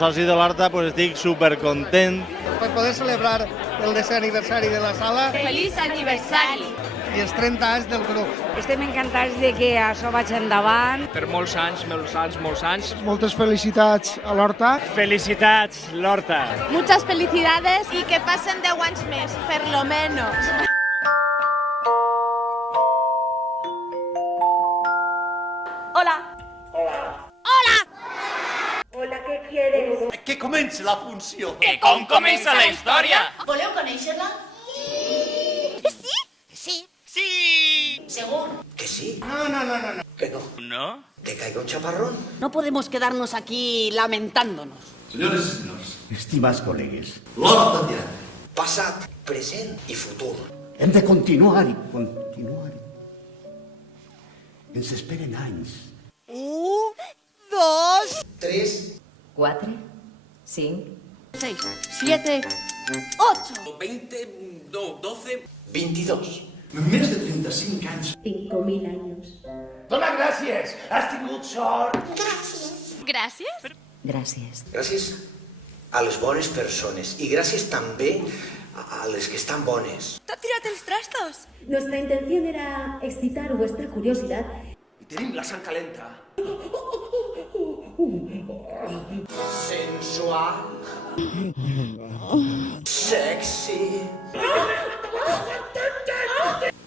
soci de l'Horta estic supercontent. Per poder celebrar el 10è aniversari de la sala Feliç aniversari! i els 30 anys del grup. Estem encantats de que això vagi endavant. Per molts anys, molts anys. Moltes felicitats a l'Horta. Felicitats, l'Horta! Muchas felicidades y que pasen 10 anys més, per lo menos. Hola. Hola, ¿qué quieres? Que comenci la funció. I com comença la història? ¿Voleu conèixer-la? Sí? Sí. Sí! Segur. Que sí. No. Que no. No? Que caiga un chaparrón. No podemos quedarnos aquí lamentándonos. Senyores i senyors, Estimats col·legues, l'Horta Teatre. Passat, present i futur. hem de continuar i continuar. Ens esperen anys. 3, 4, 5, 6, 7, 8. 22. Més de 35 anys. 5.000 años. Dona gràcies! Has tingut sort! Gràcies. Gracias. Gràcies a les bones persones i gràcies també a les que estan bones. T'ha tirat els trastos. Nuestra intención era excitar vuestra curiosidad. I tenim la sang calenta. Sensual. Sexy.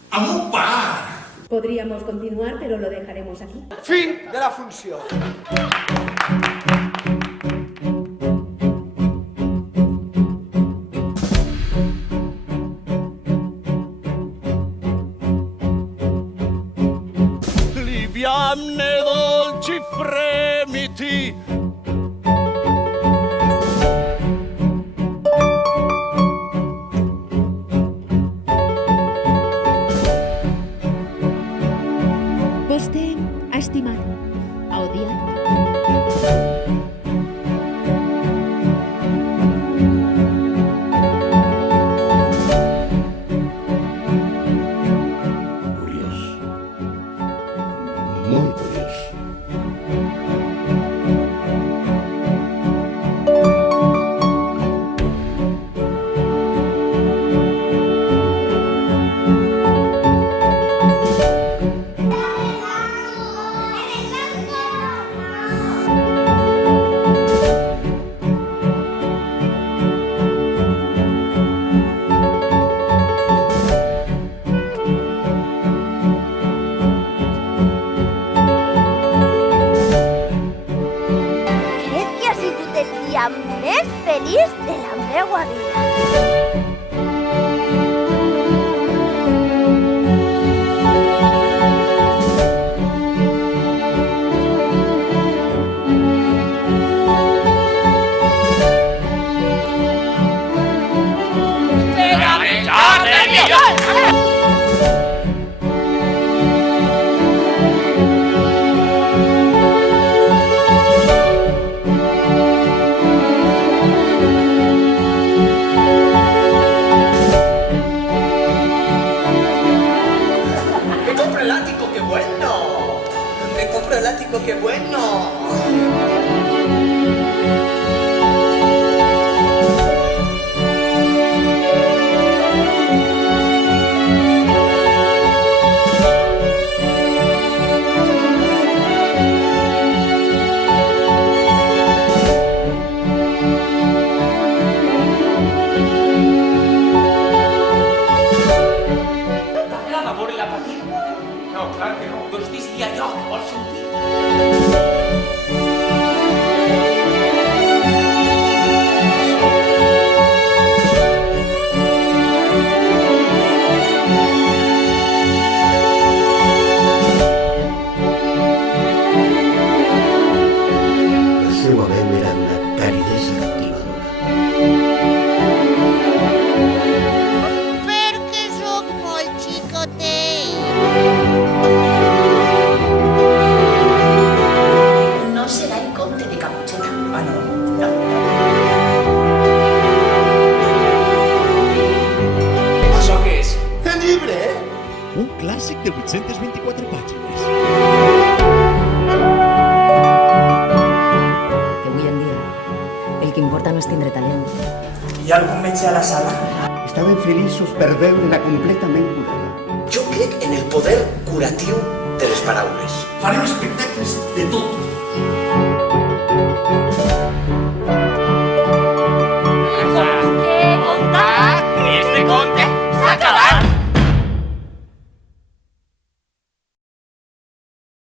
Amb un par. Podríamos continuar, pero lo dejaremos aquí. Fin de la funció. Liviane dolci fremiti. Vostè ha estimat, ha odiat. Curiós. Molt curiós. Crec que ha sigut el dia més feliç de la meva vida. ¡Me compro el ático, qué bueno! ¡Me compro el ático, qué bueno! T'agrada veure la patir? No, clar que no. Doncs dis-li allò que vols sentir. La seva veu era d'una calidesa captivadora. Perquè sóc molt xicotet. No serà el conte de Caputxeta. Ah, no? No. Això què és? El llibre, Un clàssic de 824 pàgines. Que avui en dia no es tindre talent. Hi ha algun metge a la sala? Estaven feliços per veure-la completament curada. Jo crec en el poder curatiu de les paraules. Farem espectacles de tot.